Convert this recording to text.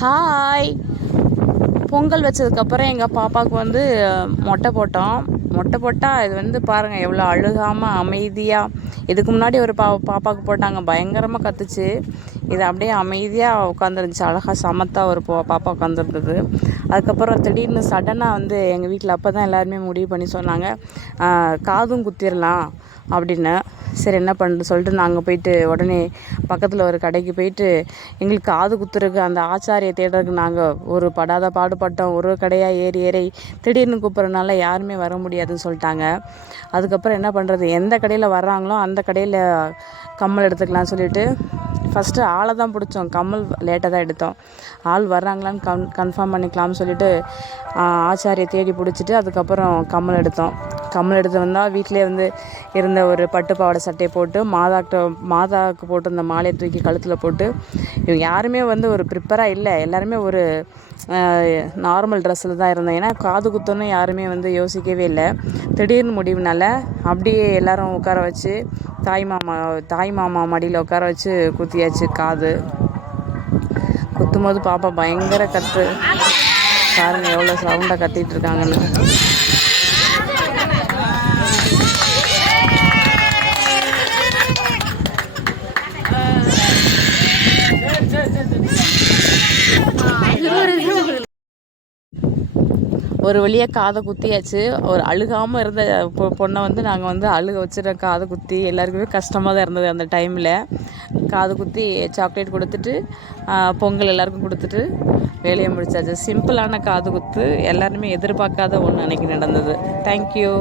Hi. Pongal வச்சதுக்கப்புறம் எங்கள் பாப்பாவுக்கு வந்து மொட்டை போட்டோம். மொட்டை போட்டால் இது வந்து பாருங்கள் எவ்வளோ அழுகாமல் அமைதியாக. இதுக்கு முன்னாடி ஒரு பாப்பாவுக்கு போட்டாங்க, பயங்கரமாக கத்துச்சு. இது அப்படியே அமைதியாக உட்காந்துருந்துச்சு, அழகாக சமத்தாக ஒரு பாப்பா உட்காந்துருந்தது. அதுக்கப்புறம் திடீர்னு சடனாக வந்து எங்கள் வீட்டில் அப்போ தான் எல்லாருமே முடிவு பண்ணி சொன்னாங்க, காதும் குத்திடலாம் அப்படின்னு. சரி என்ன பண்ணுறது சொல்லிட்டு நாங்கள் போயிட்டு உடனே பக்கத்தில் ஒரு கடைக்கு போயிட்டு எங்களுக்கு காது குத்துறதுக்கு அந்த ஆச்சாரியை தேடுறதுக்கு நாங்கள் ஒரு படாத பாடுபட்டோம். ஒரு கடையாக ஏறி திடீர்னு கூப்பிட்றதுனால யாருமே வர முடியாதுன்னு சொல்லிட்டாங்க. அதுக்கப்புறம் என்ன பண்ணுறது, எந்த கடையில் வர்றாங்களோ அந்த கடையில் கம்மல் எடுத்துக்கலாம்னு சொல்லிட்டு ஃபஸ்ட்டு ஆளை தான் பிடிச்சோம். கம்மல் லேட்டாக தான் எடுத்தோம். ஆள் வர்றாங்களான்னு கன்ஃபார்ம் பண்ணிக்கலாம்னு சொல்லிட்டு ஆச்சாரியை தேடி பிடிச்சிட்டு அதுக்கப்புறம் கம்மல் எடுத்தோம். கம்மல் எடுத்து வந்தால் வீட்டிலே வந்து இருந்த ஒரு பட்டு பாவாடை சட்டையை போட்டு மாதாவுக்கு போட்டு இந்த மாலையை தூக்கி கழுத்தில் போட்டு, இவங்க யாருமே வந்து ஒரு ப்ரிப்பராக இல்லை. எல்லாருமே ஒரு நார்மல் ட்ரெஸ்ஸில் தான் இருந்தோம். ஏன்னா காது குத்தோன்னு யாருமே வந்து யோசிக்கவே இல்லை. திடீர்னு முடிவுனால அப்படியே எல்லோரும் உட்கார வச்சு தாய் மாமா மடியில் உட்கார வச்சு குத்தியாச்சு காது. குத்தும்போது பாப்பா பயங்கர கத்து. பாருங்க எவ்வளோ சவுண்டாக கத்திட்டு இருக்காங்கன்னு. ஒரு வழியாக காதை குத்தியாச்சு. ஒரு அழுகாமல் இருந்த பொண்ணை வந்து நாங்கள் வந்து அழுக வச்சுட்டோம். காதை குத்தி எல்லாருக்குமே கஷ்டமாக தான் இருந்தது அந்த டைமில். காது குத்தி சாக்லேட் கொடுத்துட்டு பொங்கல் எல்லாருக்கும் கொடுத்துட்டு வேலையை முடிச்சாச்சு. சிம்பிளான காது குத்து, எல்லாருமே எதிர்பார்க்காத ஒன்று அன்றைக்கி நடந்தது. தேங்க்யூ.